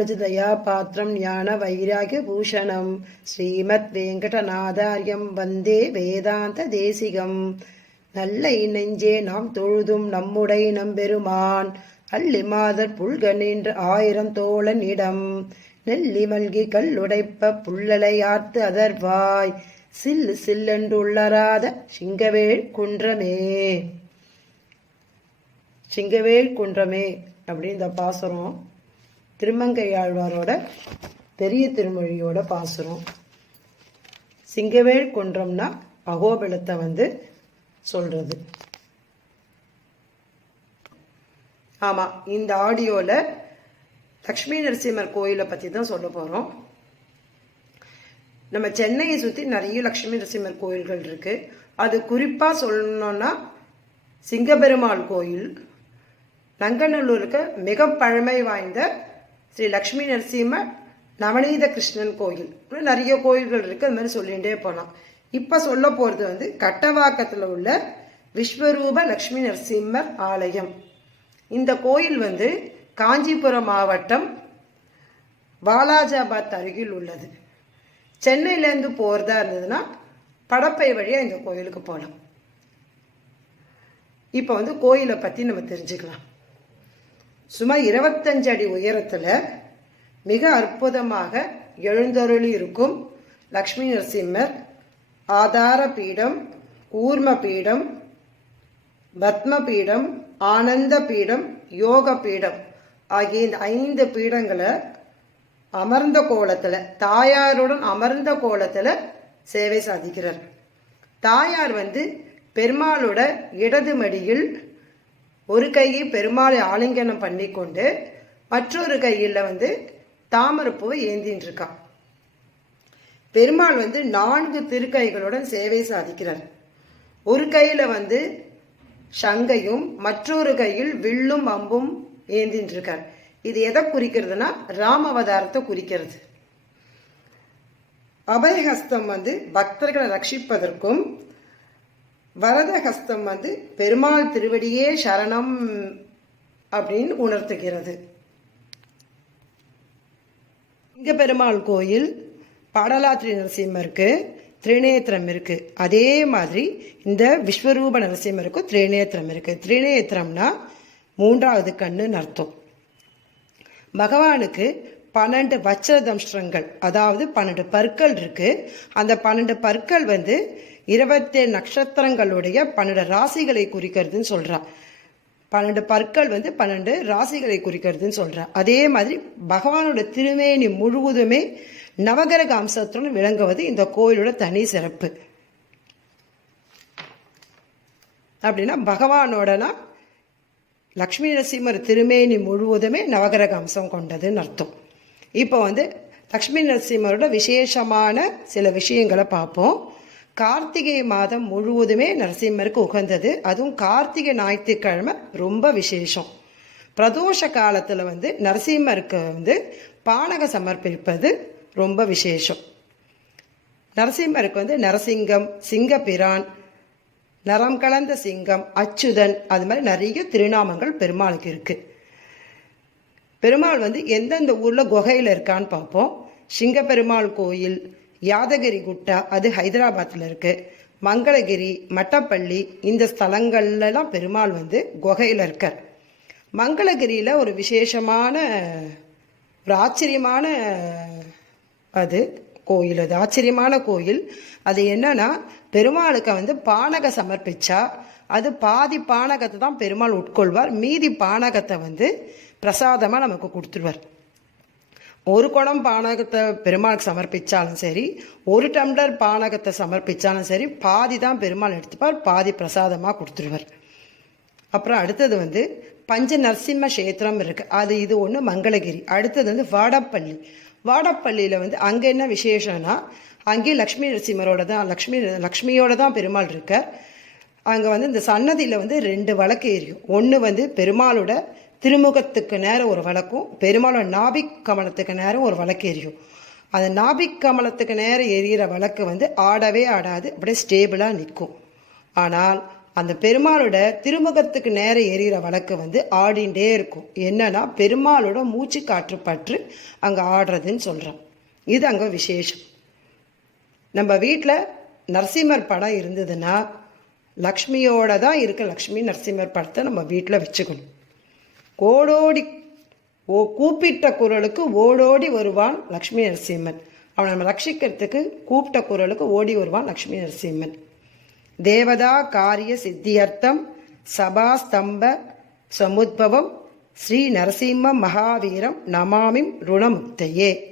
ராமானுஜதயா பாத்திரம் ஞான வைராகிய பூஷணம். ஸ்ரீமத் வெங்கடநாதாரியம் வந்தே வேதாந்த தேசிகம். நல்ல நெஞ்சே நாம் தொழுதும் நம்முடை நம்பெருமான். அள்ளி மாதர் புல்கனின்று ஆயிரம் தோழன் இடம். நெல்லி மல்கி கல்லுடைப்ப புல்லலையாத்து அதர்வாய். சில்லு சில்லென்றுள்ளராத சிங்கவேள் குன்றமே. சிங்கவேள் குன்றமே அப்படின்னு இந்த பாசுரம் திருமங்கையாழ்வாரோட பெரிய திருமொழியோட பாசுரம். சிங்கவேல் குன்றம்னா அகோபிலத்தை வந்து சொல்றது. ஆமாம் இந்த ஆடியோவில் லக்ஷ்மி நரசிம்மர் கோயிலை பற்றி தான் சொல்ல போகிறோம் நம்ம சென்னையை சுற்றி நிறைய லக்ஷ்மி நரசிம்மர் கோயில்கள் இருக்குது அது குறிப்பாக சொல்லணும்னா சிங்கபெருமாள் கோயில் நங்கநல்லூருக்கு மிக பழமை வாய்ந்த ஸ்ரீ லக்ஷ்மி நரசிம்ம நவநீத கிருஷ்ணன் கோயில். இன்னும் நிறைய கோயில்கள் இருக்குது அது மாதிரி சொல்லிகிட்டே போகலாம் இப்போ சொல்ல போகிறது வந்து கட்டவாக்கத்தில் உள்ள விஸ்வரூப லக்ஷ்மி நரசிம்மர் ஆலயம். இந்த கோயில் வந்து காஞ்சிபுரம் மாவட்டம் பாலாஜாபாத் அருகில் உள்ளது. சென்னையிலேருந்து போகிறதா இருந்ததுன்னா படப்பை வழியாக இந்த கோயிலுக்கு போகலாம் இப்போ வந்து கோயிலை பற்றி நம்ம தெரிஞ்சுக்கலாம். சுமார் இருபத்தஞ்சு அடி உயரத்தில் மிக அற்புதமாக எழுந்தருளி இருக்கும் லக்ஷ்மி நரசிம்மர் ஆதார பீடம் கூர்ம பீடம் பத்ம பீடம் ஆனந்த பீடம் யோக பீடம் ஆகிய இந்த ஐந்து பீடங்களை அமர்ந்த கோலத்தில் தாயாருடன் அமர்ந்த கோலத்தில் சேவை சாதிக்கிறார். தாயார் வந்து பெருமாளோட இடது மடியில் ஒரு கையை பெருமாளை ஆலிங்கனம் பண்ணிக்கொண்டு மற்றொரு கையில் வந்து தாமரப்பூவை ஏந்தின்னு இருக்கான் பெருமாள் வந்து நான்கு திருக்கைகளுடன் சேவை சாதிக்கிறார். ஒரு கையில் வந்து சங்கையும் மற்றொரு கையில் வில்லும் அம்பும் ஏந்தின்னு இருக்கார். இது எதை குறிக்கிறதுனா ராம அவதாரத்தை குறிக்கிறது. அபயஹஸ்தம் வந்து பக்தர்களை ரட்சிப்பதற்கும் வரதஹஸ்தம் வந்து பெருமாள் திருவடியே சரணம் அப்படின்னு உணர்த்துகிறது. இங்க பெருமாள் கோயில் பாடலாத்திரி நரசிம்மருக்கு திரிநேத்திரம் இருக்கு. அதே மாதிரி இந்த விஸ்வரூப நரசிம்மருக்கும் திரிநேத்திரம் இருக்கு. திரிநேத்திரம்னா மூன்றாவது கண்ணுன்னு அர்த்தம். பகவானுக்கு பன்னெண்டு வச்சதம்ஷ்டங்கள் அதாவது பன்னெண்டு பற்கள் இருக்கு. அந்த பன்னெண்டு பற்கள் வந்து இருபத்தேழு நட்சத்திரங்களுடைய பன்னெண்டு ராசிகளை குறிக்கிறதுன்னு சொல்றா. பன்னெண்டு பற்கள் வந்து பன்னெண்டு ராசிகளை குறிக்கிறதுன்னு சொல்றா. அதே மாதிரி பகவானோட திருமேனி முழுவதுமே நவகிரக அம்சத்துடன் விளங்குவது இந்த கோயிலோட தனி சிறப்பு. அப்படின்னா பகவானோடனா லக்ஷ்மி நரசிம்மர் திருமேனி முழுவதுமே நவகிரக அம்சம் கொண்டதுன்னு அர்த்தம். இப்போ வந்து லக்ஷ்மி நரசிம்மரோட விசேஷமான சில விஷயங்களை பார்ப்போம். கார்த்திகை மாதம் முழுவதுமே நரசிம்மருக்கு உகந்தது. அதுவும் கார்த்திகை ஞாயிற்றுக்கிழமை ரொம்ப விசேஷம். பிரதோஷ காலத்தில் வந்து நரசிம்மருக்கு வந்து பானக சமர்ப்பிப்பது ரொம்ப விசேஷம். நரசிம்மருக்கு வந்து நரசிங்கம் சிங்கப்பிரான் நரம் கலந்த சிங்கம் அச்சுதன் அது மாதிரி நிறைய திருநாமங்கள் பெருமாளுக்கு இருக்குது பெருமாள் வந்து எந்தெந்த ஊரில் குகையில் இருக்கான்னு பார்ப்போம். சிங்கப்பெருமாள் கோயில் யாதகிரி குட்டா அது ஹைதராபாத்தில் இருக்குது மங்களகிரி மட்டப்பள்ளி இந்த ஸ்தலங்கள்லாம் பெருமாள் வந்து குகையில் இருக்கார். மங்களகிரியில் ஒரு விசேஷமான ஒரு ஆச்சரியமான அது கோயில் அது ஆச்சரியமான கோயில். அது என்னன்னா பெருமாளுக்கு வந்து பானகம் சமர்ப்பிச்சா அது பாதி பானகத்தை தான் பெருமாள் உட்கொள்வார் மீதி பானகத்தை வந்து பிரசாதமாக நமக்கு கொடுத்துருவார். ஒரு குடம் பானகத்தை பெருமாளுக்கு சமர்ப்பித்தாலும் சரி ஒரு டம்ளர் பானகத்தை சமர்ப்பித்தாலும் சரி பாதி தான் பெருமாள் எடுத்துப்பார் பாதி பிரசாதமாக கொடுத்துருவார். அப்புறம் அடுத்தது வந்து பஞ்ச நரசிம்ம கஷேத்திரம் இருக்குது அது இது ஒன்று மங்களகிரி. அடுத்தது வந்து வாடப்பள்ளி. வாடப்பள்ளியில் வந்து அங்கே என்ன விசேஷம்னா அங்கேயும் லக்ஷ்மி நரசிம்மரோட தான் லக்ஷ்மி லக்ஷ்மியோட தான் பெருமாள் இருக்கார். அங்கே வந்து இந்த சன்னதியில் வந்து ரெண்டு வழக்கு எரியும். ஒன்று வந்து பெருமாளோட திருமுகத்துக்கு நேரம் ஒரு வழக்கும் பெருமாளோட நாபிக் கமலத்துக்கு நேரம் ஒரு வழக்கு எரியும். அந்த நாபிக் கமலத்துக்கு நேரம் எரியிற வழக்கு வந்து ஆடவே ஆடாது அப்படியே ஸ்டேபிளாக நிற்கும். ஆனால் அந்த பெருமாளோட திருமுகத்துக்கு நேரம் எரியிற வழக்கு வந்து ஆடிண்டே இருக்கும். என்னன்னா பெருமாளோட மூச்சு காற்று பற்று அங்கே ஆடுறதுன்னு சொல்கிறோம் இது அங்கே விசேஷம். நம்ம வீட்டில் நரசிம்மர் படம் இருந்ததுன்னா லக்ஷ்மியோட தான் இருக்க லக்ஷ்மி நரசிம்மர் படத்தை நம்ம வீட்டில் வச்சுக்கணும். கோடோடி ஓ கூப்பிட்ட குரலுக்கு ஓடோடி வருவான் லக்ஷ்மி நரசிம்மன். அவனை நம்ம ரட்சிக்கிறதுக்கு கூப்பிட்ட குரலுக்கு ஓடி வருவான் லக்ஷ்மி நரசிம்மன். தேவதா காரிய சித்தியர்த்தம் சபாஸ்தம்ப சமுத்பவம் ஸ்ரீ நரசிம்ம மகாவீரம் நமாமிம் ருணமுக்தையே.